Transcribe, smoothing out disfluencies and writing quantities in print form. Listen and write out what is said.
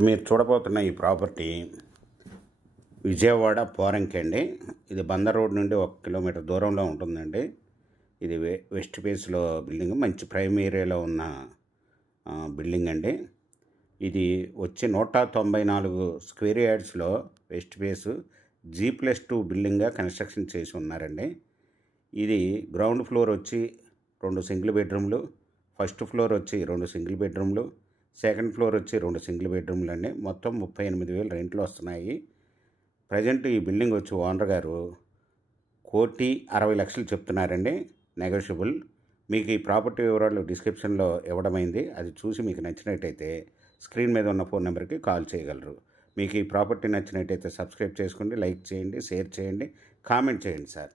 ఇప్పుడు మీరు చూడబోతున్న ఈ ప్రాపర్టీ విజయవాడ పోరంకి అండి. ఇది బందర్ రోడ్ నుండి 1 కిలోమీటర్ దూరంలో ఉంటుందండి. ఇది వెస్ట్ ఫేస్లో బిల్డింగ్, మంచి ప్రైమ్ ఏరియాలో ఉన్న బిల్డింగ్ అండి. ఇది వచ్చి 194 స్క్వేర్ యార్డ్స్లో వెస్ట్ ఫేస్ G+2 బిల్డింగ్గా కన్స్ట్రక్షన్ చేసి ఉన్నారండి. ఇది గ్రౌండ్ ఫ్లోర్ వచ్చి 2 సింగిల్ బెడ్రూమ్లు, ఫస్ట్ ఫ్లోర్ వచ్చి 2 సింగిల్ బెడ్రూమ్లు, సెకండ్ ఫ్లోర్ వచ్చి 2 సింగిల్ బెడ్రూమ్లు అండి. మొత్తం 38,000 రెంట్లు వస్తున్నాయి. ప్రజెంట్ ఈ బిల్డింగ్ వచ్చి ఓనర్ గారు 1,60,00,000 చెప్తున్నారండి, నెగోషియబుల్. మీకు ఈ ప్రాపర్టీ వివరాలు డిస్క్రిప్షన్లో ఇవ్వడమైంది. అది చూసి మీకు నచ్చినట్టయితే స్క్రీన్ మీద ఉన్న ఫోన్ నెంబర్కి కాల్ చేయగలరు. మీకు ఈ ప్రాపర్టీ నచ్చినట్టయితే సబ్స్క్రైబ్ చేసుకోండి, లైక్ చేయండి, షేర్ చేయండి, కామెంట్ చేయండి సార్.